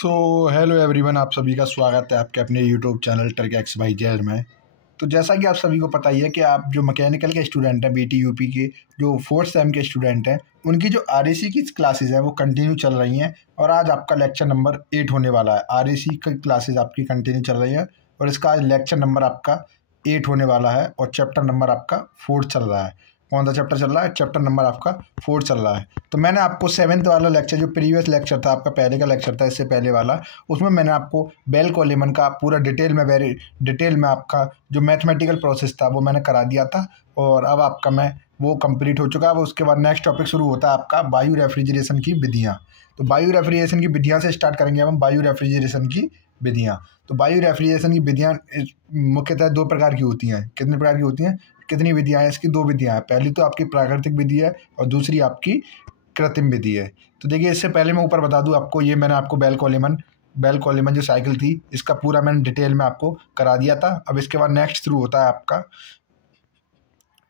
So hello everyone, आप सभी का स्वागत है आपके अपने YouTube channel trick X Y Z में। तो जैसा कि आप सभी को पता ही है कि आप जो मैकेनिकल के स्टूडेंट हैं, बीटी यूपी के जो फोर्थ सेम के स्टूडेंट हैं, उनकी जो आरएसी की क्लासेस हैं वो कंटिन्यू चल रही हैं। और आज आपका लेक्चर नंबर 8 होने वाला है। आरएसी की क्लासेस आपकी कंटिन्यू चल रही है और इसका आज लेक्चर नंबर आपका 8 होने वाला है और चैप्टर नंबर आपका 4 चल रहा है। कौन सा चैप्टर चल रहा है? चैप्टर नंबर आपका 4 चल रहा है। तो मैंने आपको 7th वाला लेक्चर, जो प्रीवियस लेक्चर था आपका, पहले का लेक्चर था इससे पहले वाला, उसमें मैंने आपको बेल कोलेमन का पूरा वेरी डिटेल में आपका जो मैथमेटिकल प्रोसेस था वो मैंने करा दिया था। और अब आपका वो कंप्लीट हो चुका है। अब उसके बाद नेक्स्ट टॉपिक शुरू होता है आपका वायु रेफ्रिजरेशन की विधियाँ। तो वायु रेफ्रिजरेशन की विधियाँ से स्टार्ट करेंगे हम वायु रेफ्रिजरेशन की विधियाँ। तो वायु रेफ्रिजरेशन की विधियाँ मुख्यतः 2 प्रकार की होती हैं। कितने प्रकार की होती हैं? कितनी विधियाँ हैं इसकी? 2 विधियाँ हैं। पहली तो आपकी प्राकृतिक विधि है और दूसरी आपकी कृत्रिम विधि है। तो देखिए, इससे पहले मैं ऊपर बता दूं आपको, ये मैंने आपको बेल कोलेमन जो साइकिल थी इसका पूरा मैंने डिटेल में आपको करा दिया था। अब इसके बाद नेक्स्ट शुरू होता है आपका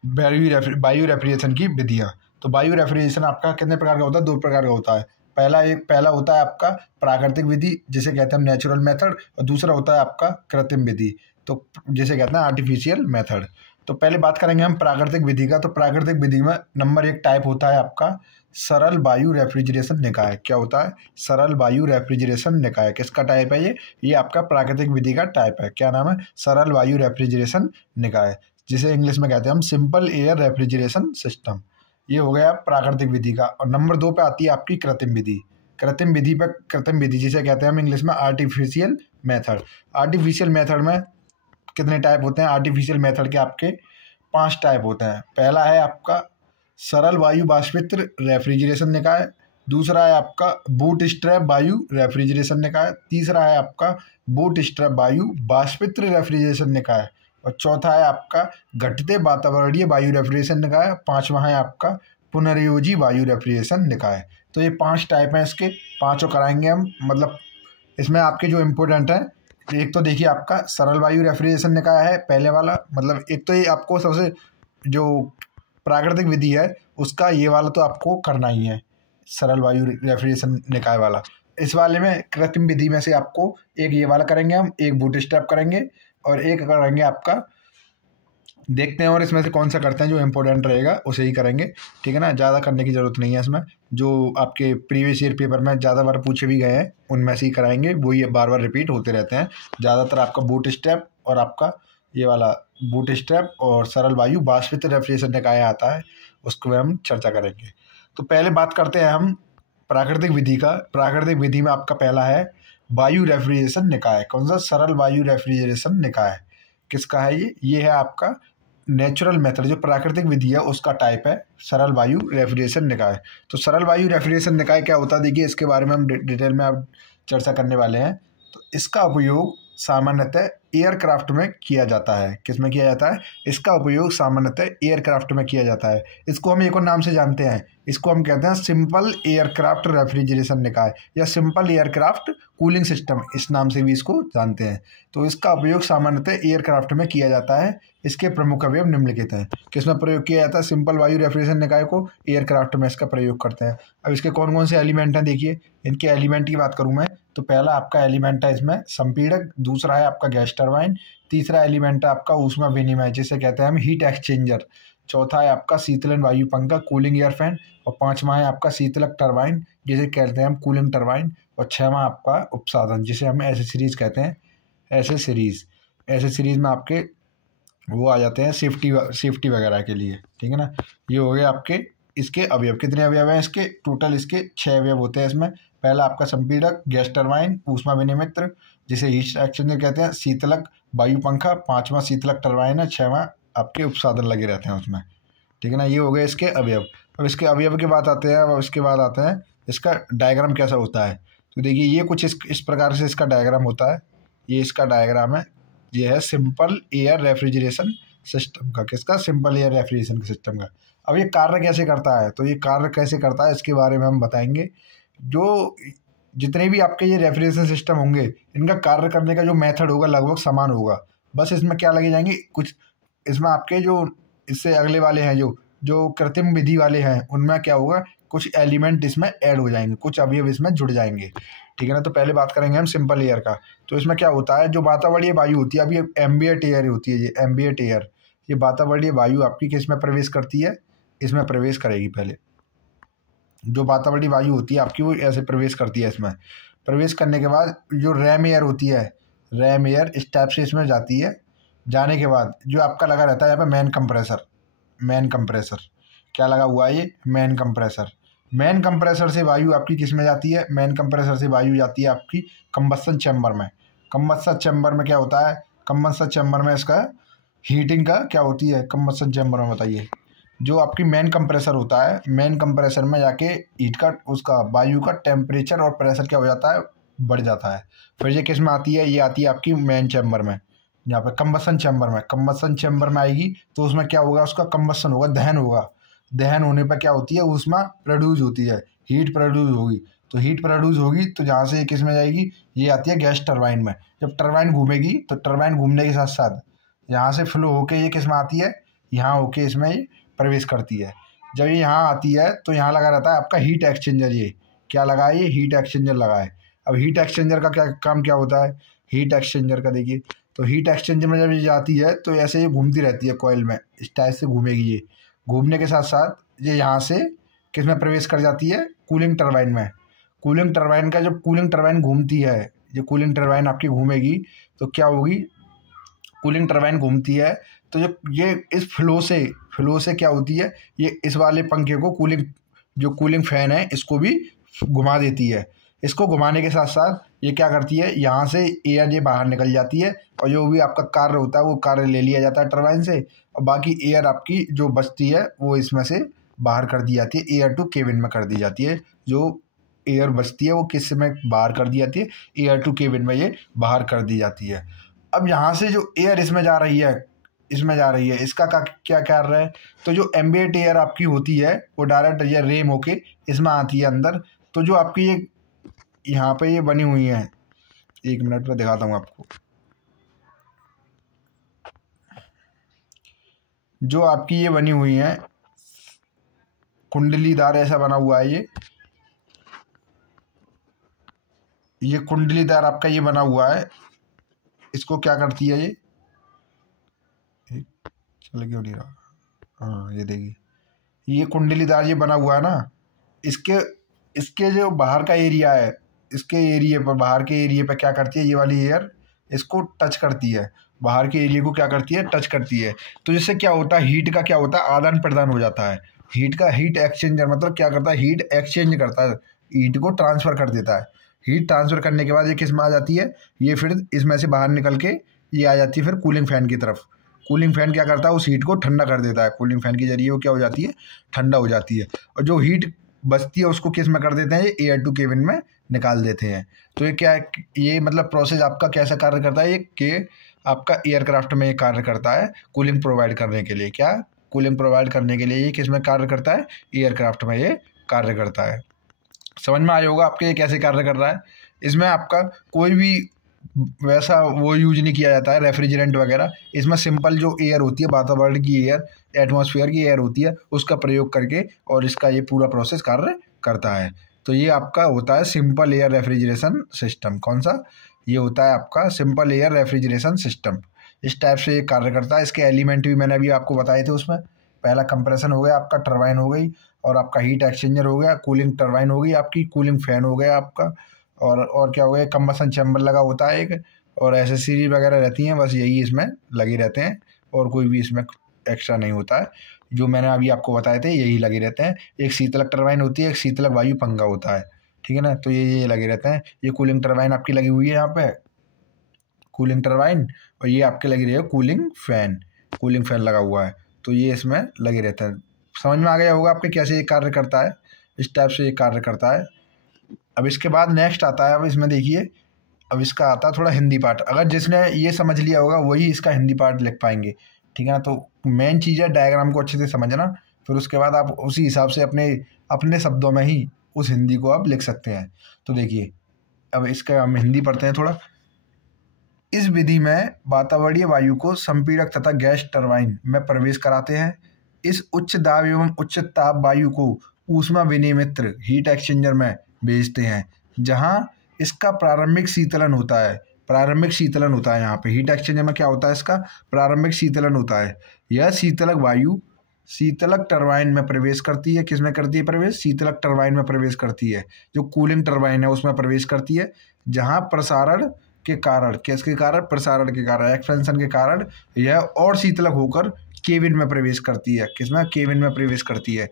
वायु रेफ्रिजरेशन की विधियाँ। तो वायु रेफ्रिजरेशन आपका कितने प्रकार का होता है? 2 प्रकार का होता है। पहला होता है आपका प्राकृतिक विधि, जिसे कहते हैं नेचुरल मेथड, और दूसरा होता है आपका कृत्रिम विधि, तो जिसे कहते हैं आर्टिफिशियल मेथड। तो पहले बात करेंगे हम प्राकृतिक विधि का। तो प्राकृतिक विधि में नंबर 1 टाइप होता है आपका सरल वायु रेफ्रिजरेशन निकाय। क्या होता है? सरल वायु रेफ्रिजरेशन निकाय। किसका टाइप है ये आपका प्राकृतिक विधि का टाइप है। क्या नाम है? सरल वायु रेफ्रिजरेशन निकाय, जिसे इंग्लिश में कहते हैं हम सिंपल एयर रेफ्रिजरेशन सिस्टम। ये हो गया प्राकृतिक विधि का। और नंबर 2 पे आती है आपकी कृत्रिम विधि। कृत्रिम विधि जिसे कहते हैं हम इंग्लिश में आर्टिफिशियल मेथड। आर्टिफिशियल मेथड में कितने टाइप होते हैं? आर्टिफिशियल मेथड के आपके 5 टाइप होते हैं। पहला है आपका सरल वायु वाष्पित्र रेफ्रिजरेशन निकाय, दूसरा है आपका बूट स्ट्रैप वायु रेफ्रिजरेशन निकाय, तीसरा है आपका बूट स्ट्रैप वायु वाष्पित्र रेफ्रिजरेशन निकाय, और चौथा है आपका घटते वातावरणीय वायु रेफ्रिजरेशन निकाय, पांचवा है आपका पुनर्योजी वायु रेफ्रिजरेशन निकाय। तो ये 5 टाइप हैं इसके, पाँचों कराएंगे हम। मतलब इसमें आपके जो इम्पोर्टेंट है, एक तो देखिए आपका सरल वायु रेफ्रिजरेशन निकाय है पहले वाला। मतलब एक तो ये आपको सबसे जो प्राकृतिक विधि है उसका ये वाला तो आपको करना ही है, सरल वायु रेफ्रिजरेशन निकाय वाला। इस वाले में कृत्रिम विधि में से आपको एक ये वाला करेंगे हम, एक बूट स्ट्रैप करेंगे और एक करेंगे आपका, देखते हैं और इसमें से कौन सा करते हैं, जो इम्पोर्टेंट रहेगा उसे ही करेंगे। ठीक है ना, ज़्यादा करने की ज़रूरत नहीं है इसमें। जो आपके प्रीवियस ईयर पेपर में ज़्यादा बार पूछे भी गए हैं उनमें से ही कराएंगे, वो ये बार बार रिपीट होते रहते हैं। ज़्यादातर आपका बूट स्ट्रैप और आपका ये वाला बूट स्ट्रैप और सरल वायु वाष्पित्र रेफ्रिजरेशन निकाय आता है, उसको हम चर्चा करेंगे। तो पहले बात करते हैं हम प्राकृतिक विधि का। प्राकृतिक विधि में आपका पहला है वायु रेफ्रिजरेशन निकाय। कौन सा? सरल वायु रेफ्रिजरेशन निकाय। किसका है ये है आपका नेचुरल मेथड, जो प्राकृतिक विधि है उसका टाइप है सरल वायु रेफ्रिजरेशन निकाय। तो सरल वायु रेफ्रिजरेशन निकाय क्या होता है, देखिए इसके बारे में हम डिटेल में आप चर्चा करने वाले हैं। तो इसका उपयोग सामान्यतः एयरक्राफ्ट में किया जाता है। किस में किया जाता है? इसका उपयोग सामान्यतः एयरक्राफ्ट में किया जाता है। इसको हम एक और नाम से जानते हैं, इसको हम कहते हैं सिंपल एयरक्राफ्ट रेफ्रिजरेशन निकाय या सिंपल एयरक्राफ्ट कूलिंग सिस्टम, इस नाम से भी इसको जानते हैं। तो इसका उपयोग सामान्यतः एयरक्राफ्ट में किया जाता है। इसके प्रमुख अवयव निम्नलिखित हैं। किसमें प्रयोग किया जाता है? सिंपल वायु रेफ्रिजरेशन निकाय को एयरक्राफ्ट में इसका प्रयोग करते हैं। अब इसके कौन कौन से एलिमेंट हैं, देखिए इनके एलिमेंट की बात करूँ मैं तो पहला आपका एलिमेंट है इसमें संपीड़क, दूसरा है आपका गैस टरबाइन, तीसरा एलिमेंट है आपका ऊष्मा विनिमय जिसे कहते हैं हम हीट एक्सचेंजर, चौथा है आपका शीतलन वायु पंखा कूलिंग एयर फैन, और पांचवा है आपका शीतलक टरबाइन जिसे कहते हैं हम कूलिंग टरबाइन, और छठवां आपका उपसाधन जिसे हम एसेसरीज कहते हैं। एसेसरीज में आपके वो आ जाते हैं सेफ्टी वगैरह के लिए। ठीक है ना, ये हो गए आपके इसके अवयव। कितने अवयव हैं इसके? टोटल इसके 6 अवयव होते हैं इसमें। पहला आपका संपीड़क, गैस टरबाइन, ऊष्मा विनिमित्र जिसे हीट एक्सचेंजर कहते हैं, शीतलक वायु पंखा, पांचवा शीतलक टरबाइन है, छठवां आपके उपसाधन लगे रहते हैं उसमें। ठीक है ना, ये हो गए इसके अवयव। अब इसके अवयव के बाद आते हैं, अब इसके बाद आते हैं इसका डायग्राम कैसा होता है। तो देखिए ये कुछ इस प्रकार से इसका डायग्राम होता है। ये इसका डायग्राम है, ये है सिंपल एयर रेफ्रिजरेशन सिस्टम का। किसका? सिंपल एयर रेफ्रिजरेशन सिस्टम का। अब ये कार्य कैसे करता है, तो ये कार्य कैसे करता है इसके बारे में हम बताएंगे। जो जितने भी आपके ये रेफ्रिजरेशन सिस्टम होंगे इनका कार्य करने का जो मेथड होगा लगभग समान होगा। बस इसमें क्या लगे जाएंगे कुछ, इसमें आपके जो इससे अगले वाले हैं जो कृत्रिम विधि वाले हैं उनमें क्या होगा कुछ एलिमेंट इसमें ऐड हो जाएंगे, कुछ अवयव इसमें जुड़ जाएंगे, ठीक है ना। तो पहले बात करेंगे हम सिंपल एयर का। तो इसमें क्या होता है, जो वातावरणीय वायु होती है, अभी एम्बिएंट एयर होती है, ये एम्बिएंट एयर, ये वातावरणीय वायु आपकी किस में प्रवेश करती है, इसमें प्रवेश करेगी। पहले जो वातावरणीय वायु होती है आपकी वो ऐसे प्रवेश करती है, इसमें प्रवेश करने के बाद जो रैम एयर होती है, रैम एयर इस टाइप से इसमें जाती है। जाने के बाद जो आपका लगा रहता है यहाँ पे मेन कंप्रेसर क्या लगा हुआ है, ये मेन कंप्रेसर। मेन कंप्रेसर से वायु आपकी किस में जाती है, मेन कंप्रेसर से वायु जाती है आपकी कंबस्शन चैम्बर में। कंबस्शन चैम्बर में क्या होता है, कंबस्शन चैम्बर में इसका हीटिंग का क्या होती है, कंबस्शन चैम्बर में बताइए। जो आपकी मेन कंप्रेसर होता है, मेन कंप्रेसर में जाके हीट का उसका वायु का टेम्परेचर और प्रेशर क्या हो जाता है, बढ़ जाता है। फिर ये किस में आती है, ये आती है आपकी मेन चैम्बर में, यहाँ पे कंबस्शन चैम्बर में। कंबस्शन चैम्बर में आएगी तो उसमें क्या होगा, उसका कंबस्शन होगा, दहन होगा। दहन होने पर क्या होती है, उसमें प्रोड्यूस होती है, हीट प्रोड्यूस होगी। तो हीट प्रोड्यूस होगी तो जहाँ से किस में जाएगी, ये आती है गैस टरबाइन में। जब टरबाइन घूमेगी तो टरबाइन घूमने के साथ साथ यहाँ से फ्लो होके ये किस में आती है, यहाँ होके इसमें ये प्रवेश करती है। जब ये यहाँ आती है तो यहाँ लगा रहता है आपका हीट एक्सचेंजर। ये क्या लगा है, ये हीट एक्सचेंजर लगा है। अब हीट एक्सचेंजर का क्या काम क्या होता है, हीट एक्सचेंजर का देखिए, तो हीट एक्सचेंजर में जब ये जाती है तो ऐसे ये घूमती रहती है कॉइल में, इस टाइप से घूमेगी। ये घूमने के साथ साथ ये यहाँ से किस में प्रवेश कर जाती है, कूलिंग टरबाइन में। कूलिंग टरबाइन का जब कूलिंग टरबाइन घूमती है, ये कूलिंग टरबाइन आपकी घूमेगी तो क्या होगी, कूलिंग टरबाइन घूमती है तो जो ये इस फ्लो से क्या होती है, ये इस वाले पंखे को जो कूलिंग फैन है इसको भी घुमा देती है। इसको घुमाने के साथ साथ ये क्या करती है, यहाँ से एयर ये बाहर निकल जाती है और जो भी आपका कार्य होता है वो कार्य ले लिया जाता है टरबाइन से, और बाकी एयर आपकी जो बचती है वो इसमें से बाहर कर दी जाती है, एयर टू केबिन में कर दी जाती है। जो एयर बचती है वो किस में बाहर कर दी जाती है, एयर टू केबिन में ये बाहर कर दी जाती है। अब यहाँ से जो एयर इसमें जा रही है, इसका क्या कार्य है, तो जो एम्बिएंट एयर आपकी होती है वो डायरेक्ट ये रेम होके इसमें आती है अंदर। तो जो आपकी ये यहाँ पे ये बनी हुई है, 1 मिनट में दिखाता हूँ आपको। जो आपकी ये बनी हुई है कुंडलीदार ऐसा बना हुआ है, ये कुंडलीदार आपका ये बना हुआ है। इसको क्या करती है, ये चल क्यों नहीं रहा, हाँ ये देखिए, ये कुंडलीदार ये बना हुआ है ना, इसके जो बाहर का एरिया है, इसके एरिया पर, बाहर के एरिया पर क्या करती है, ये वाली एयर इसको टच करती है, बाहर के एरिया को क्या करती है, टच करती है। तो जिससे क्या होता है, हीट का क्या होता है, आदान प्रदान हो जाता है। हीट एक्सचेंजर मतलब क्या करता है, हीट एक्सचेंज करता है, हीट को ट्रांसफ़र कर देता है। हीट ट्रांसफ़र करने के बाद ये किस में आ जाती है, ये फिर इसमें से बाहर निकल के ये आ जाती है फिर कूलिंग फैन की तरफ। कूलिंग फैन क्या करता है, उस हीट को ठंडा कर देता है, कूलिंग फैन के जरिए वो क्या हो जाती है, ठंडा हो जाती है। और जो हीट बचती है उसको किस में कर देते हैं, ये एयर टू केबिन में निकाल देते हैं। तो ये क्या है, ये मतलब प्रोसेस आपका कैसा कार्य करता है, ये कि आपका एयरक्राफ्ट में ये कार्य करता है कूलिंग प्रोवाइड करने के लिए। क्या, कूलिंग प्रोवाइड करने के लिए ये किस में कार्य करता है, एयरक्राफ्ट में ये कार्य करता है। समझ में आया होगा आपके ये कैसे कार्य कर रहा है। इसमें आपका कोई भी वैसा वो यूज नहीं किया जाता है, रेफ्रिजरेंट वगैरह। इसमें सिंपल जो एयर होती है, वातावरण की एयर, एटमॉस्फेयर की एयर होती है, उसका प्रयोग करके और इसका ये पूरा प्रोसेस कार्य करता है। तो ये आपका होता है सिंपल एयर रेफ्रिजरेशन सिस्टम। कौन सा, ये होता है आपका सिंपल एयर रेफ्रिजरेशन सिस्टम। इस टाइप से ये कार्य करता है। इसके एलिमेंट भी मैंने अभी आपको बताए थे। उसमें पहला कंप्रेशन हो गया आपका, टरबाइन हो गई, और आपका हीट एक्सचेंजर हो गया, कूलिंग टरबाइन हो गई आपकी, कूलिंग फैन हो गया आपका, और क्या हो गया, कंबसन चैम्बर लगा होता है एक, और एसेसरी वगैरह रहती हैं, बस यही इसमें लगे रहते हैं, और कोई भी इसमें एक्स्ट्रा नहीं होता है। जो मैंने अभी आपको बताए थे यही लगे रहते हैं। एक शीतलक टरबाइन होती है, एक शीतलक वायु पंखा होता है, ठीक है ना। तो ये लगे रहते हैं। ये कूलिंग टरबाइन आपकी लगी हुई है यहाँ पे, कूलिंग टरबाइन, और ये आपके लगी रही है कूलिंग फैन लगा हुआ है। तो ये इसमें लगे रहते हैं। समझ में आ गया होगा आपके कैसे ये कार्य करता है। इस टाइप से ये कार्य करता है। अब इसके बाद नेक्स्ट आता है, अब इसमें देखिए, अब इसका आता है थोड़ा हिंदी पार्ट। अगर जिसने ये समझ लिया होगा वही इसका हिंदी पार्ट लिख पाएंगे, ठीक है ना। तो मेन चीज़ है डायग्राम को अच्छे से समझना, फिर उसके बाद आप उसी हिसाब से अपने शब्दों में ही उस हिंदी को आप लिख सकते हैं। तो देखिए, अब इसका हम हिंदी पढ़ते हैं थोड़ा। इस विधि में वातावरणीय वायु को संपीड़क तथा गैस टरबाइन में प्रवेश कराते हैं। इस उच्च दाब एवं उच्च ताप वायु को ऊष्मा विनिमित्र हीट एक्सचेंजर में भेजते हैं, जहाँ इसका प्रारंभिक शीतलन होता है। प्रारंभिक शीतलन होता है यहाँ पे हीट एक्सचेंजर में क्या होता है, इसका प्रारंभिक शीतलन होता है। यह शीतलक वायु शीतलक टरबाइन में प्रवेश करती है। किस में करती है प्रवेश? शीतलक टरबाइन में प्रवेश करती है, जो कूलिंग टरबाइन है उसमें प्रवेश करती है, जहाँ प्रसारण के कारण, किसके कारण? प्रसारण के कारण, एक्सपेंशन के कारण यह और शीतलक होकर केबिन में प्रवेश करती है। किसमें? केबिन में प्रवेश करती है।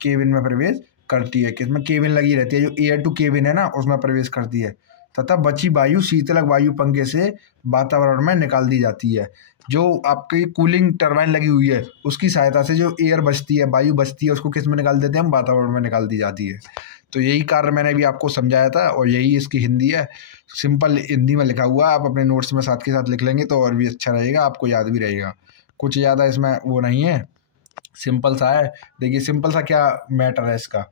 केबिन में प्रवेश करती है, किसमें? केबिन लगी रहती है, जो एयर टू केबिन है ना, उसमें प्रवेश करती है, तथा बची वायु शीतलक वायु पंखे से वातावरण में निकाल दी जाती है। जो आपकी कूलिंग टरबाइन लगी हुई है उसकी सहायता से जो एयर बचती है, वायु बचती है, उसको किस में निकाल देते हैं हम? वातावरण में निकाल दी जाती है। तो यही कार्य मैंने भी आपको समझाया था और यही इसकी हिंदी है। सिंपल हिंदी में लिखा हुआ, आप अपने नोट्स में साथ के साथ लिख लेंगे तो और भी अच्छा रहेगा, आपको याद भी रहेगा। कुछ ज़्यादा इसमें वो नहीं है, सिंपल सा है। देखिए सिंपल सा क्या मैटर है इसका,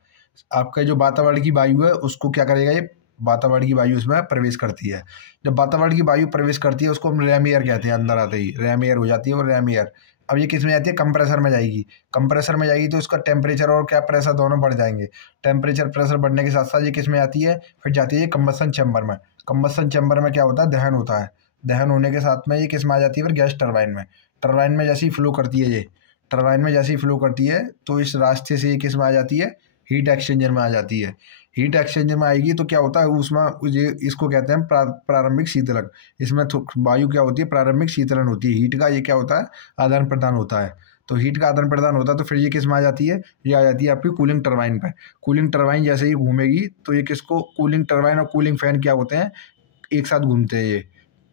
आपका जो वातावरण की वायु है उसको क्या करेगा, ये वातावरण की वायु उसमें प्रवेश करती है। जब वातावरण की वायु प्रवेश करती है उसको हम रैम एयर कहते हैं, अंदर आते ही रैम एयर हो जाती है। और रैम एयर अब ये किस में जाती है? कंप्रेसर में जाएगी। कंप्रेसर में जाएगी तो उसका टेम्परेचर और क्या प्रेशर दोनों बढ़ जाएंगे। टेम्परेचर प्रेशर बढ़ने के साथ साथ ये किस में आती है? फिर जाती है कंबसन चैम्बर में। कंबसन चैम्बर में क्या होता है? दहन होता है। दहन होने के साथ में ये किस में आ जाती है? फिर गैस टरबाइन में। टरबाइन में जैसे ही फ्लो करती है, ये टरबाइन में जैसे ही फ्लो करती है तो इस रास्ते से ये किस में आ जाती है? हीट एक्सचेंजर में आ जाती है। हीट एक्सचेंजर में आएगी तो क्या होता है उसमें, ये इसको कहते हैं प्रारंभिक शीतलक। इसमें वायु क्या होती है? प्रारंभिक शीतलन होती है। हीट का ये क्या होता है? आदान प्रदान होता है। तो हीट का आदान प्रदान होता है तो फिर ये किस में आ जाती है? ये आ जाती है आपकी कूलिंग टरबाइन पर। कूलिंग टरबाइन जैसे ही घूमेगी तो ये किसको? कूलिंग टरबाइन और कूलिंग फैन क्या होते हैं? एक साथ घूमते हैं ये,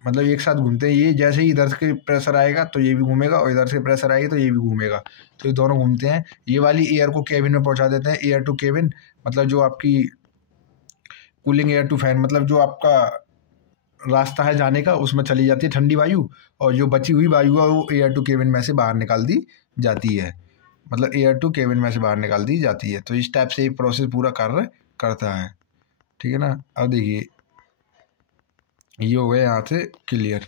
मतलब एक साथ घूमते हैं ये। जैसे ही इधर से प्रेशर आएगा तो ये भी घूमेगा और इधर से प्रेशर आएगी तो ये भी घूमेगा, तो ये दोनों घूमते हैं। ये वाली एयर को केबिन में पहुंचा देते हैं, एयर टू केबिन, मतलब जो आपकी कूलिंग एयर टू फैन, मतलब जो आपका रास्ता है जाने का उसमें चली जाती है ठंडी वायु, और जो बची हुई वायु है वो एयर टू केबिन में से बाहर निकाल दी जाती है, मतलब एयर टू केबिन में से बाहर निकाल दी जाती है। तो इस टाइप से ये प्रोसेस पूरा कार्य करता है, ठीक है ना। अब देखिए ये हो गया यहाँ से क्लियर।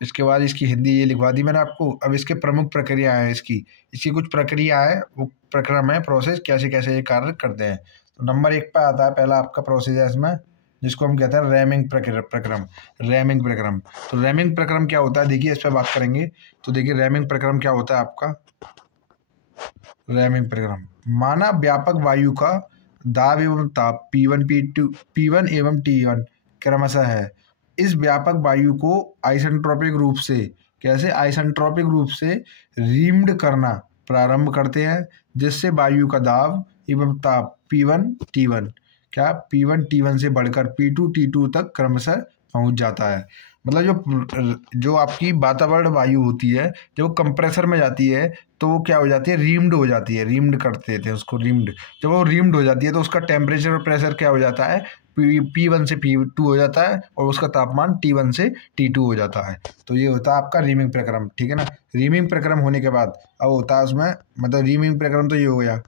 इसके बाद इसकी हिंदी ये लिखवा दी मैंने आपको। अब इसके प्रमुख प्रक्रिया है, इसकी कुछ प्रक्रिया है, वो प्रक्रम है, प्रोसेस कैसे कैसे ये कार्य करते हैं। तो नंबर 1 पे आता है पहला आपका प्रोसेस है इसमें, जिसको हम कहते हैं रैमिंग प्रक्रम। रैमिंग प्रक्रम, तो रैमिंग प्रक्रम क्या होता है, देखिए इस पर बात करेंगे। तो देखिए रैमिंग प्रक्रम क्या होता है आपका। रैमिंग प्रक्रम माना व्यापक वायु का दाब एवं ताप P1 एवं T1 क्रमशः है। इस व्यापक वायु को आइसेंट्रोपिक रूप से, कैसे? आइसेंट्रोपिक रूप से रीम्ड करना प्रारंभ करते हैं, जिससे वायु का दाब एवं ताप P1 T1 क्या P1 T1 से बढ़कर P2 T2 तक क्रमशः पहुंच जाता है। मतलब जो आपकी वातावरण वायु होती है जब वो कंप्रेसर में जाती है तो वो क्या हो जाती है? रीम्ड हो जाती है। रीम्ड करते थे उसको, रीम्ड। जब वो रीम्ड हो जाती है तो उसका टेम्परेचर और प्रेशर क्या हो जाता है? P1 से P2 हो जाता है और उसका तापमान T1 से T2 हो जाता है। तो ये होता है आपका रीमिंग प्रक्रम, ठीक है ना। रीमिंग प्रक्रम होने के बाद अब होता है उसमें, मतलब रीमिंग प्रक्रम तो ये हो गया।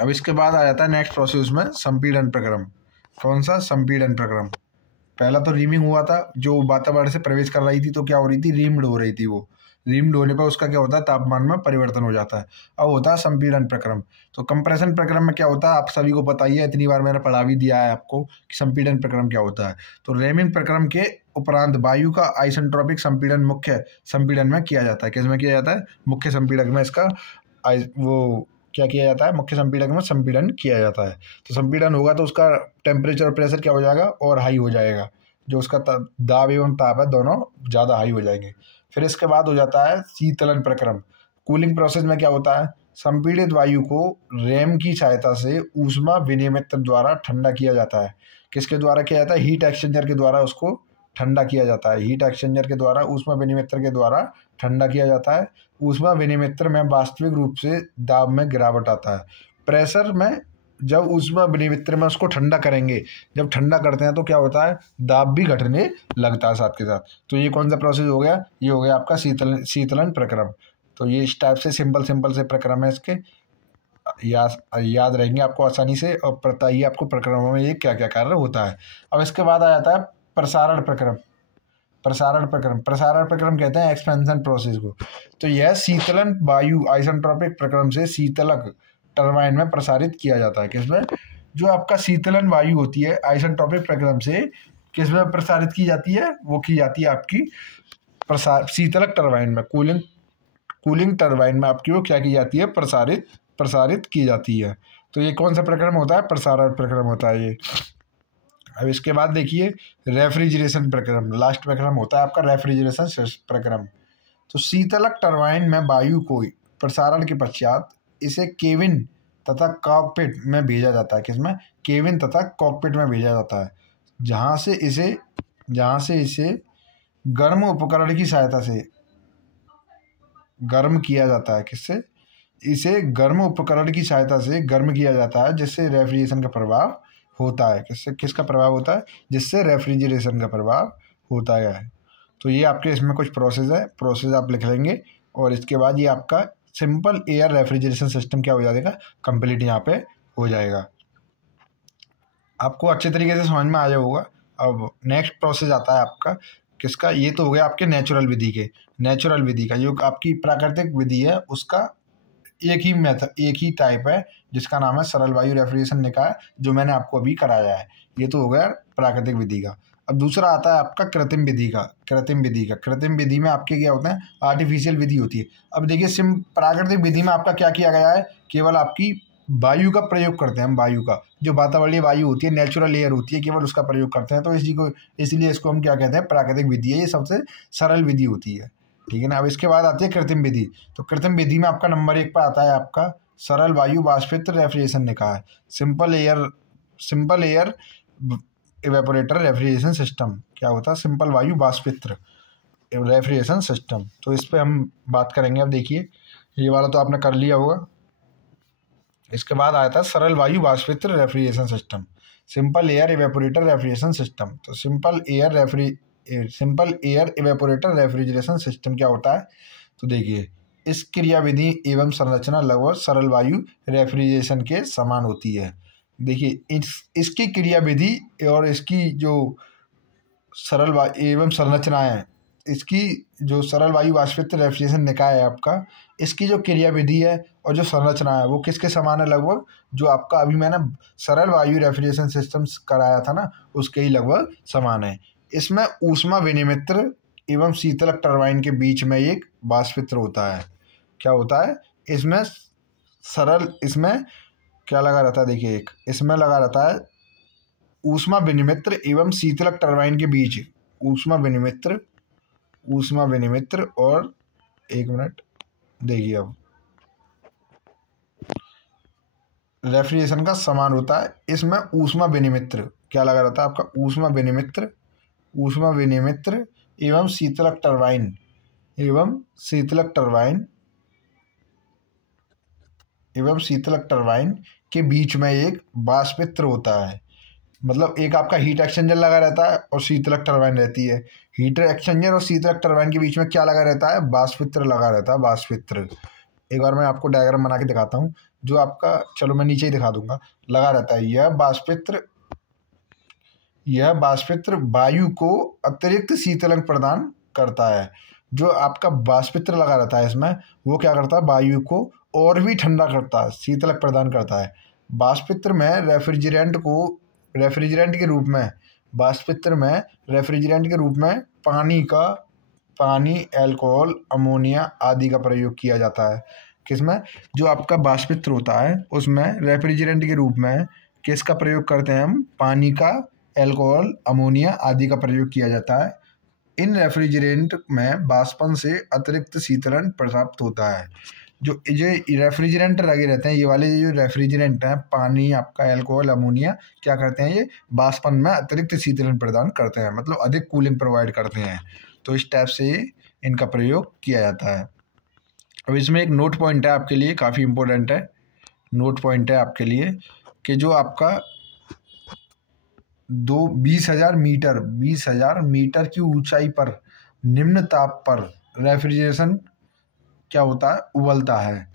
अब इसके बाद आ जाता है नेक्स्ट प्रोसेस में संपीड़न प्रक्रम। कौन सा? संपीड़न प्रक्रम। पहला तो रीमिंग हुआ था, जो वातावरण से प्रवेश कर रही थी तो क्या हो रही थी? रीम्ड हो रही थी। वो रीम्ड होने पर उसका क्या होता है? तापमान में परिवर्तन हो जाता है। अब होता है संपीड़न प्रक्रम। तो कंप्रेशन प्रक्रम में क्या होता है आप सभी को पता ही है, इतनी बार मैंने पढ़ा भी दिया है आपको कि संपीड़न प्रक्रम क्या होता है। तो रैमिंग प्रक्रम के उपरांत वायु का आइसेंट्रोपिक संपीड़न मुख्य संपीड़न में किया जाता है। किसमें किया जाता है? मुख्य संपीड़क में इसका वो क्या किया जाता है? मुख्य संपीड़क में संपीड़न किया जाता है। तो संपीड़न होगा तो उसका टेम्परेचर और प्रेशर क्या हो जाएगा? और हाई हो जाएगा। जो उसका दाब एवं ताप है दोनों ज़्यादा हाई हो जाएंगे। फिर इसके बाद हो जाता है शीतलन प्रक्रम। कूलिंग प्रोसेस में क्या होता है? संपीड़ित वायु को रैम की सहायता से ऊष्मा विनिमित्र द्वारा ठंडा किया जाता है। किसके द्वारा किया जाता है? हीट एक्सचेंजर के द्वारा उसको ठंडा किया जाता है। हीट एक्सचेंजर के द्वारा, ऊष्मा विनिमित्र के द्वारा ठंडा किया जाता है। ऊष्मा विनिमित्र में वास्तविक रूप से दाब में गिरावट आता है। प्रेशर में जब ऊष्मा विनिमित्र में उसको ठंडा करेंगे, जब ठंडा करते हैं तो क्या होता है? दाब भी घटने लगता है साथ के साथ। तो ये कौन सा प्रोसेस हो गया? ये हो गया आपका शीतलन प्रक्रम। तो ये इस टाइप से सिंपल से प्रक्रम है इसके, याद रहेंगे आपको आसानी से, और पता ही आपको प्रक्रमों में ये क्या क्या कार्य होता है। अब इसके बाद आ जाता है प्रसारण प्रक्रम। प्रसारण प्रक्रम कहते हैं एक्सपेंशन प्रोसेस को। तो यह शीतलन वायु आइसेंट्रोपिक प्रक्रम से शीतलक टरबाइन में प्रसारित किया जाता है। किसमें? जो आपका शीतलन वायु होती है आइसेंट्रोपिक प्रक्रम से किसमें प्रसारित की जाती है? वो की जाती है आपकी शीतलक टरबाइन में, कूलिंग टरबाइन में आपकी वो क्या की जाती है? प्रसारित की जाती है। तो ये कौन सा प्रक्रम होता है? प्रसारण प्रक्रम होता है ये। अब इसके बाद देखिए रेफ्रिजरेशन प्रक्रम, लास्ट प्रक्रम होता है आपका रेफ्रिजरेशन प्रक्रम। तो शीतलक टरबाइन में वायु को प्रसारण के पश्चात इसे केबिन तथा कॉकपिट में भेजा जाता है। किसमें? केबिन तथा कॉकपिट में भेजा जाता है, जहाँ से इसे गर्म उपकरण की सहायता से गर्म किया जाता है। किससे? इसे गर्म उपकरण की सहायता से गर्म किया जाता है, जिससे रेफ्रिजरेशन का प्रभाव होता है। किसका प्रभाव होता है? जिससे रेफ्रिजरेशन का प्रभाव होता है। तो ये आपके इसमें कुछ प्रोसेस आप लिख लेंगे, और इसके बाद ये आपका सिंपल एयर रेफ्रिजरेशन सिस्टम क्या हो जाएगा? कंप्लीट यहाँ पे हो जाएगा। आपको अच्छे तरीके से समझ में आ जाएगा। अब नेक्स्ट प्रोसेस आता है आपका किसका? ये तो हो गया आपके नेचुरल विधि का। जो आपकी प्राकृतिक विधि है उसका एक ही टाइप है, जिसका नाम है सरल वायु रेफ्रिजरेशन निकाय, जो मैंने आपको अभी कराया है। ये तो हो गया प्राकृतिक विधि का। अब दूसरा आता है आपका कृत्रिम विधि का। कृत्रिम विधि में आपके क्या होते हैं? आर्टिफिशियल विधि होती है। अब देखिए प्राकृतिक विधि में आपका क्या किया गया है? केवल आपकी वायु का प्रयोग करते हैं हम, वायु का जो वातावरणीय वायु होती है, नेचुरल एयर होती है, केवल उसका प्रयोग करते हैं। तो इसलिए इसको हम क्या कहते हैं? प्राकृतिक विधि है। ये सबसे सरल विधि होती है, ठीक है ना। अब इसके बाद आती है कृत्रिम विधि। तो कृत्रिम विधि में आपका नंबर 1 पर आता है आपका सरल वायु वाष्पित्र रेफ्रिजरेशन निकाय, simple air evaporator refrigeration system. क्या होता है? सिंपल वायु वाष्पित्र रेफ्रिजरेशन सिस्टम। तो इस पर हम बात करेंगे। अब देखिए ये वाला तो आपने कर लिया होगा। इसके बाद आया था सरल वायु वाष्पित्र refrigeration system, simple air evaporator refrigeration system. तो simple air evaporator refrigeration system क्या होता है? तो देखिए इस क्रियाविधि एवं संरचना लगभग सरल वायु रेफ्रिजरेशन के समान होती है। देखिए इसकी क्रियाविधि और इसकी जो सरल वायु एवं संरचना है, इसकी जो सरल वायु वाष्पित्र रेफ्रिजरेशन निकाय है आपका, इसकी जो क्रियाविधि है और जो संरचना है वो किसके समान है? लगभग जो आपका अभी मैंने सरल वायु रेफ्रिजरेशन सिस्टम कराया था ना, उसके ही लगभग समान है। इसमें ऊष्मा विनिमित्र एवं शीतलक टरबाइन के बीच में एक वाष्पित्र होता है। क्या होता है? इसमें क्या लगा रहता है? देखिए इसमें लगा रहता है ऊष्मा विनिमित्र एवं शीतलक टरबाइन के बीच ऊष्मा विनिमित्र और एक मिनट देखिए, अब रेफ्रिजरेशन का समान होता है। इसमें ऊष्मा विनिमित्र क्या लगा रहता है आपका? ऊष्मा विनिमित्र एवं शीतलक टरबाइन के बीच में एक वाष्पित्र होता है। मतलब एक आपका हीट एक्सचेंजर लगा रहता है और शीतलक टरबाइन रहती है। हीटर एक्सचेंजर और शीतलक टरबाइन के बीच में क्या लगा रहता है? वाष्पित्र लगा रहता है, वाष्पित्र। एक बार मैं आपको डायग्राम बना के दिखाता हूँ, जो आपका, चलो मैं नीचे ही दिखा दूंगा, लगा रहता है। यह वाष्पित्र वायु को अतिरिक्त शीतलन प्रदान करता है। जो आपका वाष्पित्र लगा रहता है इसमें, वो क्या करता है? वायु को और भी ठंडा करता है, शीतलक प्रदान करता है। वाष्पित्र में रेफ्रिजरेंट के रूप में पानी, अल्कोहल, अमोनिया आदि का प्रयोग किया जाता है। किसमें? जो आपका वाष्पित्र होता है उसमें रेफ्रिजरेंट के रूप में किसका प्रयोग करते हैं हम? पानी का, अल्कोहल, अमोनिया आदि का प्रयोग किया जाता है। इन रेफ्रिजरेंट में वाष्पन से अतिरिक्त शीतलन प्राप्त होता है। जो रेफ्रिजरेंट लगे रहते हैं, ये वाले जो रेफ्रिजरेंट हैं, पानी, आपका अल्कोहल, अमोनिया, क्या करते हैं? ये वाष्पन में अतिरिक्त शीतलन प्रदान करते हैं, मतलब अधिक कूलिंग प्रोवाइड करते हैं। तो इस टाइप से इनका प्रयोग किया जाता है। अब इसमें एक नोट पॉइंट है आपके लिए, काफ़ी इम्पोर्टेंट है। नोट पॉइंट है आपके लिए कि जो आपका 20,000 मीटर की ऊंचाई पर निम्न ताप पर रेफ्रिजरेशन क्या होता है? उबलता है।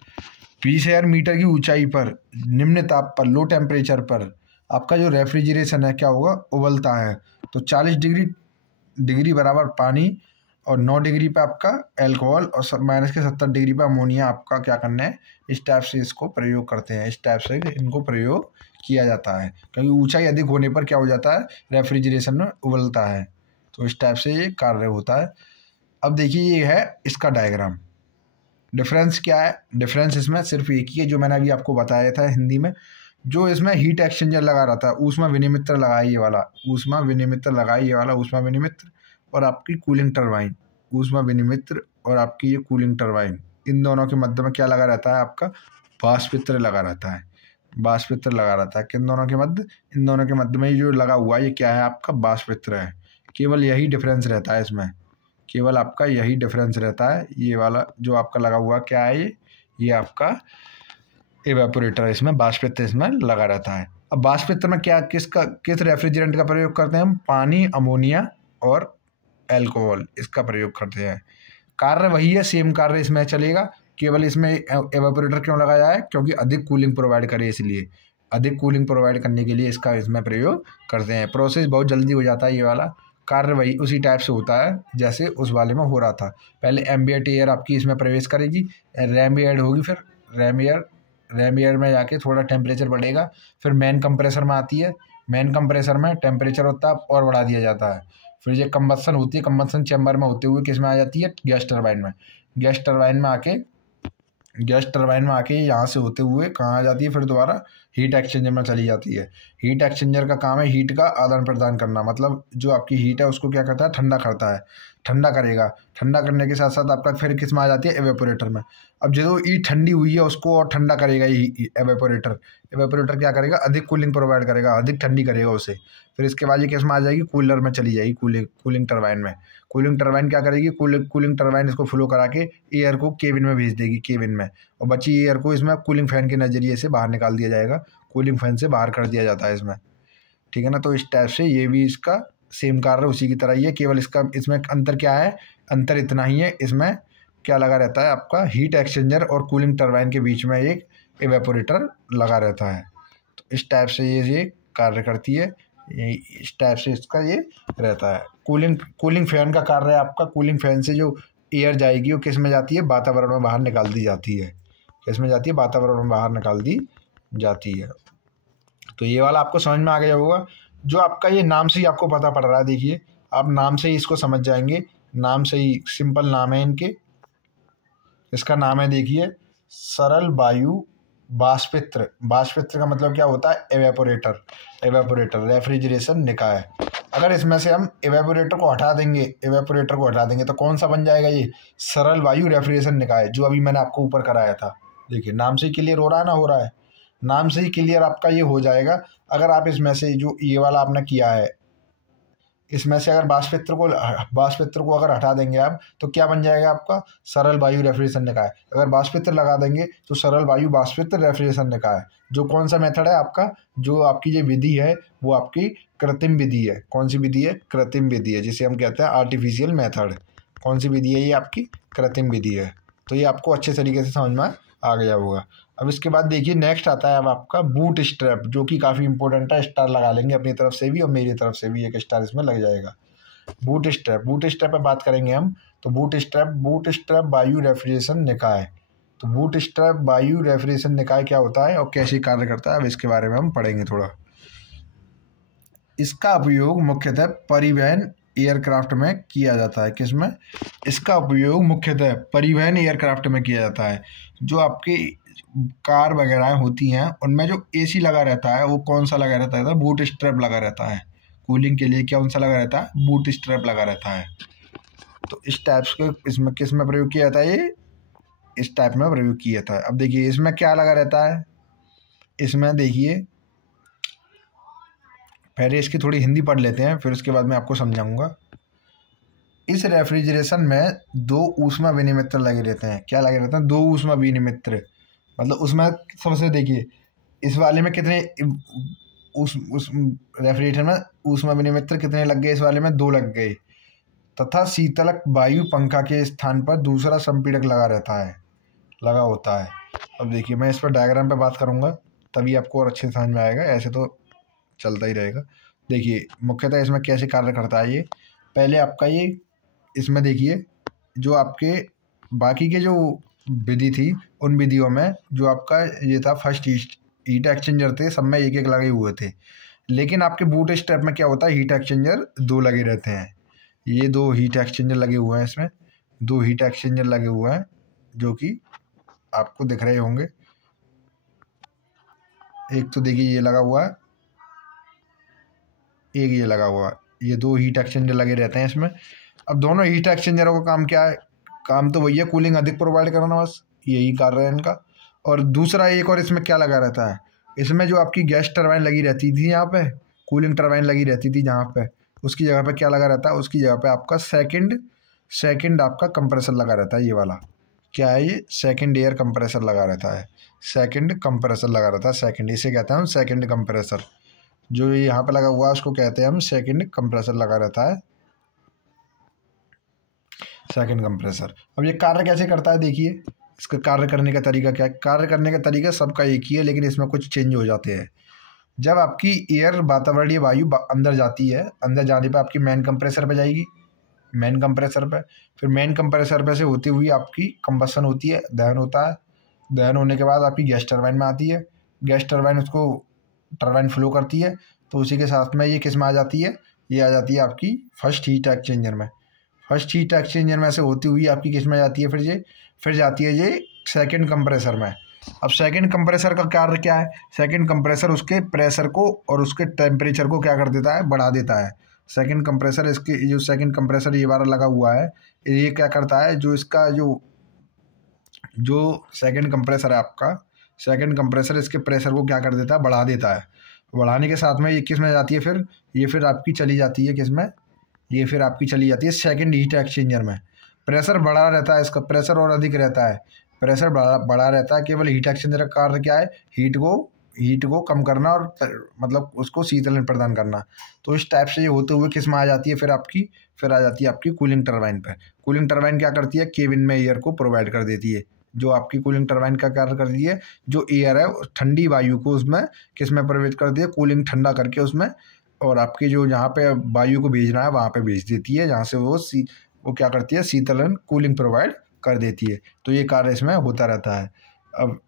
20,000 मीटर की ऊंचाई पर निम्न ताप पर, लो टेम्परेचर पर आपका जो रेफ्रिजरेशन है क्या होगा? उबलता है। तो 40 डिग्री बराबर पानी और 9 डिग्री पे आपका अल्कोहल और -70 डिग्री पे अमोनिया आपका क्या करना है, इस टाइप से इसको प्रयोग करते हैं, इस टाइप से इनको प्रयोग किया जाता है, क्योंकि ऊंचाई अधिक होने पर क्या हो जाता है, रेफ्रिजरेशन में उबलता है। तो इस टाइप से ये कार्य होता है। अब देखिए ये है इसका डायग्राम। डिफरेंस क्या है, डिफरेंस इसमें सिर्फ एक ही है जो मैंने अभी आपको बताया था हिंदी में। जो इसमें हीट एक्सचेंजर लगा रहता है, ऊष्मा विनिमित्र लगा ये वाला, ऊष्मा विनिमित्र लगा ये वाला ऊष्मा विनिमित्र, और आपकी कूलिंग टरबाइन, ऊष्मा विनिमित्र और आपकी ये कूलिंग टरबाइन, इन दोनों के मध्य में क्या लगा रहता है, आपका वाष्पित्र लगा रहता है, वाष्पित्र लगा रहता है। किन दोनों के मध्य, इन दोनों के मध्य में जो लगा हुआ है ये क्या है, आपका वाष्पित्र है। केवल यही डिफरेंस रहता है इसमें, केवल आपका यही डिफरेंस रहता है। ये वाला जो आपका लगा हुआ क्या है, ये आपका इवेपोरेटर है, इसमें वाष्पित्र इसमें लगा रहता है। अब वाष्पित्र में क्या किस रेफ्रिजरेंट का प्रयोग करते हैं हम, पानी, अमोनिया और अल्कोहल, इसका प्रयोग करते हैं। कार्य वही है, सेम कार्य इसमें चलेगा, केवल इसमें इवेपोरेटर क्यों लगाया है, क्योंकि अधिक कूलिंग प्रोवाइड करे, इसलिए अधिक कूलिंग प्रोवाइड करने के लिए इसका इसमें प्रयोग करते हैं। प्रोसेस बहुत जल्दी हो जाता है, ये वाला कार्य वही उसी टाइप से होता है जैसे उस वाले में हो रहा था। पहले एम्बिएंट एयर आपकी इसमें प्रवेश करेगी, रैम एयर होगी, फिर रैम एयर में जाके थोड़ा टेम्परेचर बढ़ेगा, फिर मेन कंप्रेसर में आती है, मेन कंप्रेसर में टेम्परेचर होता है और बढ़ा दिया जाता है। फिर ये कंबस्सन होती है, कंबस्सन चैम्बर में होते हुए किस में आ जाती है, गैस टरबाइन में, गैस टरबाइन में आके यहाँ से होते हुए कहाँ आ जाती है, फिर दोबारा हीट एक्सचेंजर में चली जाती है। हीट एक्सचेंजर का काम है हीट का आदान प्रदान करना, मतलब जो आपकी हीट है उसको क्या करता है, ठंडा करता है, ठंडा करेगा। ठंडा करने के साथ साथ आपका फिर किस में आ जाती है, एवेपोरेटर में। अब जो ईट ठंडी हुई है उसको और ठंडा करेगा ये एवेपोरेटर क्या करेगा, अधिक कूलिंग प्रोवाइड करेगा, अधिक ठंडी करेगा उसे। फिर इसके बाद ये किस में आ जाएगी, कूलर में चली जाएगी, कूलिंग टरबाइन में। कूलिंग टरबाइन क्या करेगी, कूलिंग टरबाइन इसको फ्लो करा के एयर को केबिन में भेज देगी, केबिन में, और बची एयर को इसमें कूलिंग फैन के नज़रिए से बाहर निकाल दिया जाएगा, कूलिंग फैन से बाहर कर दिया जाता है इसमें, ठीक है ना। तो इस टाइप से ये भी इसका सेम कार्य उसी की तरह ही है, केवल इसमें अंतर क्या है, अंतर इतना ही है, इसमें क्या लगा रहता है, आपका हीट एक्सचेंजर और कूलिंग टरबाइन के बीच में एक इवेपोरेटर लगा रहता है। तो इस टाइप से ये कार्य करती है, इस टाइप से इसका ये रहता है। कूलिंग फैन का कार्य है आपका, कूलिंग फैन से जो एयर जाएगी वो किस में जाती है, वातावरण में बाहर निकाल दी जाती है, किस में जाती है, वातावरण में बाहर निकाल दी जाती है। तो ये वाला आपको समझ में आ गया होगा। जो आपका ये नाम से ही आपको पता पड़ रहा है, देखिए आप नाम से ही इसको समझ जाएंगे, नाम से ही, सिंपल नाम है इनके, इसका नाम है देखिए सरल वायु वाष्पित्र। वाष्पित्र का मतलब क्या होता है, एवेपोरेटर रेफ्रिजरेशन निकाय। अगर इसमें से हम एवेपोरेटर को हटा देंगे तो कौन सा बन जाएगा, ये सरल वायु रेफ्रिजरेशन निकाय, जो अभी मैंने आपको ऊपर कराया था। देखिए नाम से ही क्लियर हो रहा है ना, हो रहा है, नाम से ही क्लियर आपका ये हो जाएगा। अगर आप इसमें से जो ये वाला आपने किया है, इसमें से अगर वाष्पित्र को अगर हटा देंगे आप, तो क्या बन जाएगा आपका, सरल वायु रेफ्रिजरेशन निकाय। अगर वाष्पित्र लगा देंगे तो सरल वायु वाष्पित्र रेफ्रिजरेशन निकाय। जो कौन सा मेथड है आपका, जो आपकी ये विधि है वो आपकी कृत्रिम विधि है। कौन सी विधि है, कृत्रिम विधि है, जिसे हम कहते हैं आर्टिफिशियल मेथड। कौन सी विधि है, ये आपकी कृत्रिम विधि है। तो ये आपको अच्छे तरीके से समझ में आ गया होगा। अब इसके बाद देखिए नेक्स्ट आता है अब आपका बूट स्ट्रैप, जो कि काफ़ी इंपॉर्टेंट है। स्टार लगा लेंगे अपनी तरफ से भी और मेरी तरफ से भी एक स्टार इसमें लग जाएगा। बूट स्ट्रैप पे बात करेंगे हम। तो बूट स्ट्रैप वायु रेफ्रिजरेशन निकाय। तो बूट स्ट्रैप वायु रेफ्रिजरेशन निकाय क्या होता है और कैसे कार्य करता है, अब इसके बारे में हम पढ़ेंगे थोड़ा। इसका उपयोग मुख्यतः परिवहन एयरक्राफ्ट में किया जाता है। किसमें, इसका उपयोग मुख्यतः परिवहन एयरक्राफ्ट में किया जाता है। जो आपकी कार वगैरह होती हैं उनमें जो एसी लगा रहता है वो कौन सा लगा रहता है, बूट स्ट्रैप लगा रहता है। कूलिंग के लिए कौन सा लगा रहता है, बूट स्ट्रैप लगा रहता है। तो इस टाइप के इसमें किस में प्रयोग किया जाता है, ये इस टाइप में प्रयोग किया जाता है। अब देखिए इसमें क्या लगा रहता है, इसमें देखिए पहले इसकी थोड़ी हिंदी पढ़ लेते हैं, फिर उसके बाद मैं आपको समझाऊंगा। इस रेफ्रिजरेशन में 2 ऊष्मा विनिमित्र लगे रहते हैं। क्या लगे रहते हैं, 2 ऊष्मा विनिमित्र। मतलब उसमें सबसे देखिए इस वाले में कितने उस रेफ्रिजरेटर में ऊष्मा विनिमित्र कितने लग गए, इस वाले में 2 लग गए। तथा शीतलक वायु पंखा के स्थान पर दूसरा संपीड़क लगा होता है। अब देखिए मैं इस पर डायग्राम पे बात करूँगा तभी आपको और अच्छे से समझ में आएगा, ऐसे तो चलता ही रहेगा। देखिए मुख्यतः इसमें कैसे कार्य करता है ये। पहले आपका ये इसमें देखिए जो आपके बाकी के जो विधि थी उन विधियों में जो आपका ये था फर्स्ट हीट एक्सचेंजर थे, सब में एक एक लगे हुए थे। लेकिन आपके बूट स्ट्रैप में क्या होता है, हीट एक्सचेंजर 2 लगे रहते हैं। ये 2 हीट एक्सचेंजर लगे हुए हैं, इसमें 2 हीट एक्सचेंजर लगे हुए हैं जो कि आपको दिख रहे होंगे। एक तो देखिए ये लगा हुआ है, एक ये लगा हुआ है, ये 2 हीट एक्सचेंजर लगे रहते हैं इसमें। अब दोनों हीट एक्सचेंजरों का काम क्या है, काम तो वही है, कूलिंग अधिक प्रोवाइड कराना, बस यही कार्य है इनका। और दूसरा एक और इसमें क्या लगा रहता है, इसमें जो आपकी गैस टरबाइन लगी रहती थी यहाँ पे, कूलिंग टरबाइन लगी रहती थी जहाँ पे, उसकी जगह पे क्या लगा रहता है, उसकी जगह पे आपका सेकंड आपका कंप्रेसर लगा रहता है। ये वाला क्या है, ये सेकंड एयर कंप्रेसर लगा रहता है, सेकंड कंप्रेसर लगा रहता है, सेकंड, इसे कहते हैं हम सेकंड कंप्रेसर। जो यहाँ पे लगा हुआ है उसको कहते हैं हम सेकंड कंप्रेसर लगा रहता है, सेकंड कंप्रेसर। अब ये कार्य कैसे करता है, देखिए इसका कार्य करने का तरीका क्या है। कार्य करने का तरीका सबका एक ही है, लेकिन इसमें कुछ चेंज हो जाते हैं। जब आपकी एयर, वातावरणीय वायु अंदर जाती है, अंदर जाने पर आपकी मेन कंप्रेसर पे जाएगी, मेन कंप्रेसर पे, फिर मेन कंप्रेसर पे से होती हुई आपकी कंबसन होती है, दहन होता है। दहन होने के बाद आपकी गैस टरबाइन में आती है, गैस टरबाइन उसको टरबाइन फ्लो करती है, तो उसी के साथ में ये किस में आ जाती है, ये आ जाती है आपकी फर्स्ट हीट एक्सचेंजर में। फर्स्ट हीट एक्सचेंजर में से होती हुई आपकी किस में जाती है, फिर जाती है ये सेकंड कंप्रेसर में। अब सेकंड कंप्रेसर का कार्य क्या है, सेकंड कंप्रेसर उसके प्रेशर को और उसके टेम्परेचर को क्या कर देता है, बढ़ा देता है। सेकंड कंप्रेसर, इसके जो सेकंड कंप्रेसर ये वाला लगा हुआ है, ये क्या करता है, जो इसका जो सेकंड कंप्रेसर है आपका, सेकंड कंप्रेसर इसके प्रेशर को क्या कर देता है, बढ़ा देता है। बढ़ाने के साथ में ये किस में जाती है, फिर आपकी चली जाती है किस में, ये फिर आपकी चली जाती है सेकंड हीट एक्सचेंजर में। प्रेशर बढ़ा रहता है, इसका प्रेशर और अधिक रहता है, प्रेशर बढ़ा रहता है। केवल हीट एक्सचेंजर का कार्य क्या है, हीट को कम करना और मतलब उसको शीतलन प्रदान करना। तो इस टाइप से ये होते हुए किस में आ जाती है, फिर आ जाती है आपकी कूलिंग टरबाइन पर। कूलिंग टरबाइन क्या करती है, केबिन में एयर को प्रोवाइड कर देती है। जो आपकी कूलिंग टरबाइन का कार्य करती है, जो एयर है ठंडी वायु को उसमें किस में प्रवेश करती है, कूलिंग ठंडा करके उसमें, और आपकी जो जहाँ पे वायु को भेजना है वहाँ पे भेज देती है, जहाँ से वो क्या करती है, शीतलन कूलिंग प्रोवाइड कर देती है। तो ये कार्य इसमें होता रहता है। अब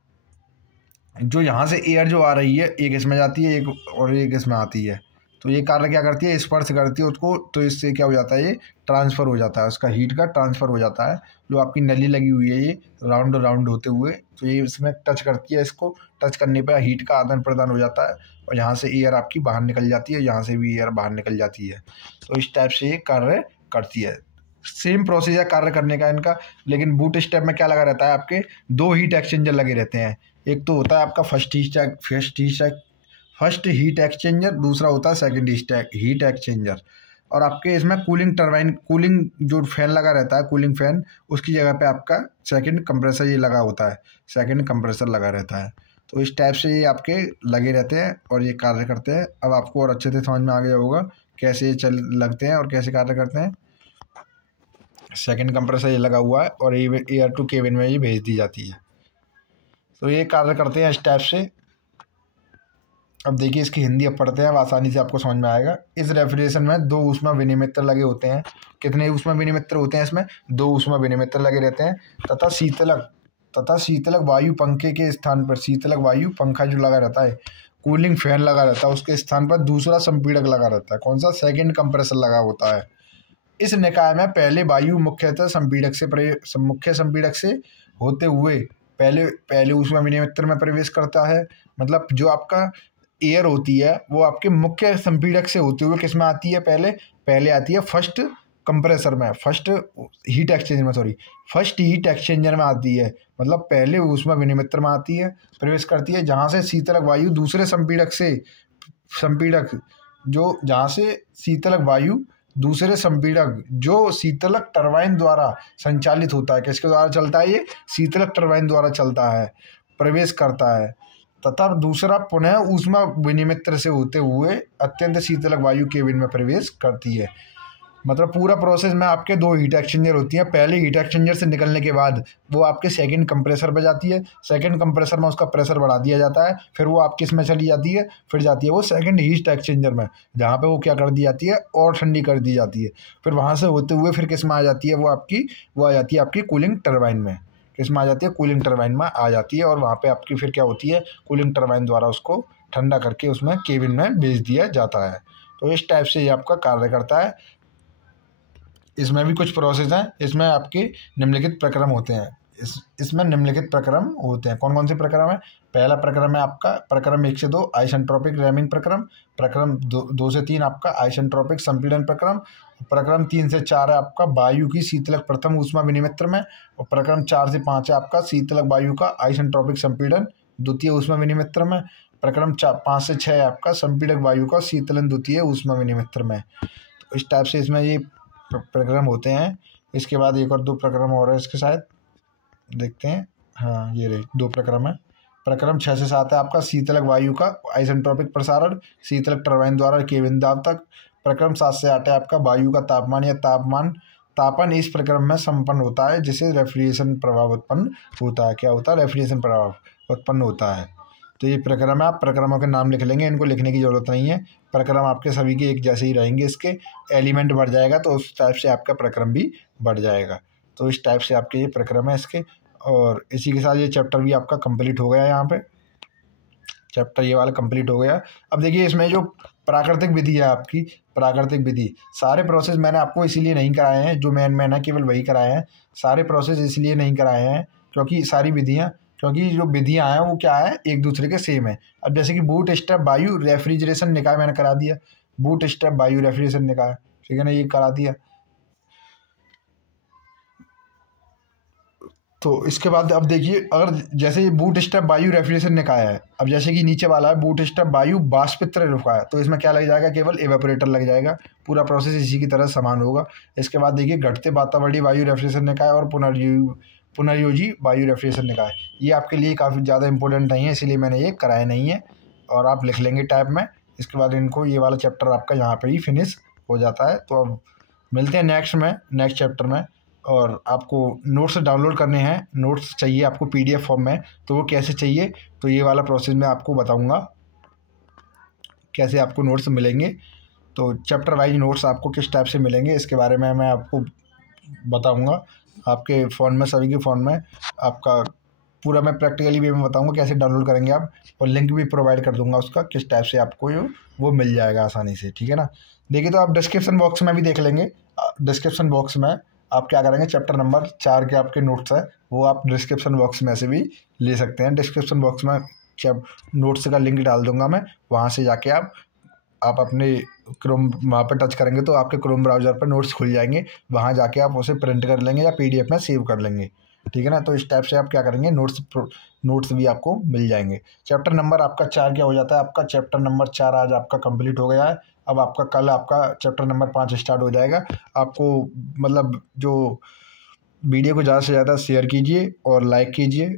जो यहाँ से एयर जो आ रही है, एक इसमें जाती है, एक इसमें आती है, तो ये कार्य क्या करती है, स्पर्श करती है उसको, तो इससे क्या हो जाता है, ये ट्रांसफ़र हो जाता है, उसका हीट का ट्रांसफ़र हो जाता है। जो आपकी नली लगी हुई है ये राउंड होते हुए, तो ये इसमें टच करती है, इसको टच करने पर हीट का आदान प्रदान हो जाता है, और यहाँ से एयर आपकी बाहर निकल जाती है, यहाँ से भी एयर बाहर निकल जाती है। तो इस टाइप से ये कार्य करती है। सेम प्रोसीजर कार्य करने का इनका, लेकिन बूट स्टेप में क्या लगा रहता है, आपके 2 हीट एक्सचेंजर लगे रहते हैं। एक तो होता है आपका फर्स्ट हीट एक्सचेंजर, दूसरा होता है सेकंड हीट एक्सचेंजर। और आपके इसमें कूलिंग जो फैन लगा रहता है, कूलिंग फैन, उसकी जगह पे आपका सेकंड कंप्रेसर ये लगा होता है, सेकंड कंप्रेसर लगा रहता है। तो इस टाइप से ये आपके लगे रहते हैं और ये कार्य करते हैं। अब आपको और अच्छे से समझ में आ गया होगा कैसे ये लगते हैं और कैसे कार्य करते हैं। सेकंड कंप्रेसर ये लगा हुआ है और एयर टू केबिन में ये भेज दी जाती है। तो ये कार्य करते हैं इस टाइप से। अब देखिए इसकी हिंदी अब पढ़ते हैं, अब आसानी से आपको समझ में आएगा। इस रेफ्रिजरेशन में 2 ऊष्मा विनिमित्र लगे होते हैं। कितने ऊष्मा विनिमित्र होते हैं इसमें, 2 ऊष्मा विनिमित्र लगे रहते हैं। तथा शीतलक वायु पंखे के स्थान पर, शीतलक वायु पंखा जो लगा रहता है, कूलिंग फैन लगा रहता है, उसके स्थान पर दूसरा संपीड़क लगा रहता है। कौन सा, सेकंड कंप्रेसर लगा होता है। इस निकाय में पहले वायु मुख्य संपीड़क से होते हुए पहले ऊष्मा विनिमित्र में प्रवेश करता है। मतलब जो आपका एयर होती है वो आपके मुख्य संपीड़क से होते हुए किस में आती है, पहले आती है फर्स्ट कंप्रेसर में, फर्स्ट हीट एक्सचेंजर में आती है। मतलब पहले ऊष्मा विनिमित्र में आती है, प्रवेश करती है, जहाँ से शीतलक वायु दूसरे संपीड़क जो शीतलक टरबाइन द्वारा संचालित होता है, किसके द्वारा चलता है, ये शीतलक टरबाइन द्वारा चलता है, प्रवेश करता है। तथा दूसरा पुनः ऊष्मा विनिमित्र से होते हुए अत्यंत शीतलक वायु केबिन में प्रवेश करती है। मतलब पूरा प्रोसेस में आपके 2 हीट एक्सचेंजर होती हैं। पहले हीट एक्सचेंजर से निकलने के बाद वो आपके सेकंड कंप्रेसर पे जाती है, सेकंड कंप्रेसर में उसका प्रेशर बढ़ा दिया जाता है, फिर वो आपकी इसमें चली जाती है, फिर जाती है वो सेकंड हीट एक्सचेंजर में, जहाँ पे वो क्या कर दी जाती है और ठंडी कर दी जाती है। फिर वहाँ से होते हुए फिर किस में आ जाती है वो आ जाती है आपकी कूलिंग टरबाइन में। किस में आ जाती है? कूलिंग टरबाइन में आ जाती है, और वहाँ पे आपकी फिर क्या होती है, कूलिंग टरबाइन द्वारा उसको ठंडा करके उसमें केबिन में भेज दिया जाता है। तो इस टाइप से ये आपका कार्य करता है। इसमें भी कुछ प्रोसेस हैं। इसमें आपके निम्नलिखित प्रक्रम होते हैं। इसमें निम्नलिखित प्रक्रम होते हैं। कौन कौन से प्रक्रम है? पहला प्रक्रम है आपका प्रक्रम 1 से 2 आइसेंट्रोपिक रैमिंग प्रक्रम, प्रक्रम 2 से 3 आपका आइसेंट्रोपिक संपीड़न प्रक्रम, प्रक्रम 3 से 4 है आपका वायु की शीतलक प्रथम ऊष्मा विनिमित्र में, और प्रक्रम 4 से 5 है आपका शीतलक वायु का आइसेंट्रोपिक संपीड़न द्वितीय ऊष्मा विनिमित्र में, प्रक्रम 5 से 6 है आपका संपीड़क वायु का शीतलन द्वितीय ऊष्मा विनिमित्र में। तो इस टाइप से इसमें ये प्रक्रम होते हैं। इसके बाद एक और 2 प्रक्रम और है इसके शायद, देखते हैं। हाँ, ये रहे 2 प्रक्रम है। प्रक्रम 6 से 7 है आपका शीतलक वायु का आइसेंट्रोपिक प्रसारण शीतलक टरबाइन द्वारा केबिन दाब तक। प्रक्रम 7 से 8 है आपका वायु का तापमान या तापन इस प्रक्रम में संपन्न होता है, जिससे रेफ्रिजरेशन प्रभाव उत्पन्न होता है। क्या होता है? रेफ्रिजरेशन प्रभाव उत्पन्न होता है। तो ये प्रक्रम है, आप प्रक्रमों के नाम लिख लेंगे, इनको लिखने की ज़रूरत नहीं है। प्रक्रम आपके सभी के एक जैसे ही रहेंगे, इसके एलिमेंट बढ़ जाएगा तो उस टाइप से आपका प्रक्रम भी बढ़ जाएगा। तो इस टाइप से आपके ये प्रक्रम है इसके। और इसी के साथ ये चैप्टर भी आपका कंप्लीट हो गया। यहाँ पे चैप्टर ये वाला कंप्लीट हो गया। अब देखिए इसमें जो प्राकृतिक विधि है आपकी, प्राकृतिक विधि, सारे प्रोसेस मैंने आपको इसीलिए नहीं कराए हैं, जो मैंने केवल वही कराए हैं। सारे प्रोसेस इसलिए नहीं कराए हैं क्योंकि सारी विधियाँ, क्योंकि जो विधियाँ हैं वो क्या है, एक दूसरे के सेम है। अब जैसे कि बूट स्ट्रैप वायु रेफ्रिजरेशन निकाय मैंने करा दिया, बूट स्ट्रैप वायु रेफ्रिजरेशन निकाय, ठीक है ना, ये करा दिया। तो इसके बाद अब देखिए, अगर जैसे बूट स्ट्रैप वायु रेफ्रिजरेशन निकाय है, अब जैसे कि नीचे वाला है बूट स्ट्रैप वायु वाष्पित्र रुका है, तो इसमें क्या लग जाएगा, केवल एवेपोरेटर लग जाएगा। पूरा प्रोसेस इसी की तरह समान होगा। इसके बाद देखिए घटते वातावरणीय वायु रेफ्रिजरेशन निकाय और पुनर्योजी वायु रेफ्रिजरेशन निकाय, ये आपके लिए काफ़ी ज़्यादा इंपॉर्टेंट नहीं है, इसलिए मैंने ये कराया नहीं है, और आप लिख लेंगे टाइप में। इसके बाद इनको, ये वाला चैप्टर आपका यहाँ पर ही फिनिश हो जाता है। तो अब मिलते हैं नेक्स्ट चैप्टर में। और आपको नोट्स डाउनलोड करने हैं, नोट्स चाहिए आपको PDF फॉर्म में, तो वो कैसे चाहिए, तो ये वाला प्रोसेस मैं आपको बताऊंगा कैसे आपको नोट्स मिलेंगे। तो चैप्टर वाइज नोट्स आपको किस टाइप से मिलेंगे, इसके बारे में मैं आपको बताऊंगा। आपके फ़ोन में, सभी के फ़ोन में आपका पूरा मैं प्रैक्टिकली भी मैं बताऊंगा कैसे डाउनलोड करेंगे आप, और लिंक भी प्रोवाइड कर दूंगा उसका, किस टाइप से आपको वो मिल जाएगा आसानी से, ठीक है ना। देखिए, तो आप डिस्क्रिप्शन बॉक्स में भी देख लेंगे। डिस्क्रिप्शन बॉक्स में आप क्या करेंगे, चैप्टर नंबर 4 के आपके नोट्स हैं वो आप डिस्क्रिप्शन बॉक्स में से भी ले सकते हैं। डिस्क्रिप्शन बॉक्स में नोट्स का लिंक डाल दूंगा मैं, वहाँ से जाके आप अपने क्रोम वहाँ पर टच करेंगे तो आपके क्रोम ब्राउज़र पर नोट्स खुल जाएंगे, वहाँ जाके आप उसे प्रिंट कर लेंगे या PDF में सेव कर लेंगे, ठीक है ना। तो इस टाइप से आप क्या करेंगे, नोट्स भी आपको मिल जाएंगे। चैप्टर नंबर आपका 4 क्या हो जाता है, आपका चैप्टर नंबर 4 आज आपका कंप्लीट हो गया है। अब आपका कल आपका चैप्टर नंबर 5 स्टार्ट हो जाएगा। आपको मतलब जो वीडियो को ज़्यादा से ज़्यादा शेयर कीजिए और लाइक कीजिए।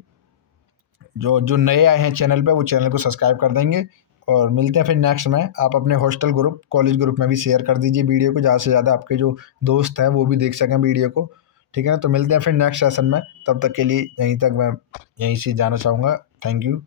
जो नए आए हैं चैनल पे, वो चैनल को सब्सक्राइब कर देंगे। और मिलते हैं फिर नेक्स्ट में। आप अपने हॉस्टल ग्रुप, कॉलेज ग्रुप में भी शेयर कर दीजिए वीडियो को, ज़्यादा से ज़्यादा आपके जो दोस्त हैं वो भी देख सकें वीडियो को, ठीक है ना। तो मिलते हैं फिर नेक्स्ट सेशन में, तब तक के लिए यहीं से जाना चाहूँगा। Thank you.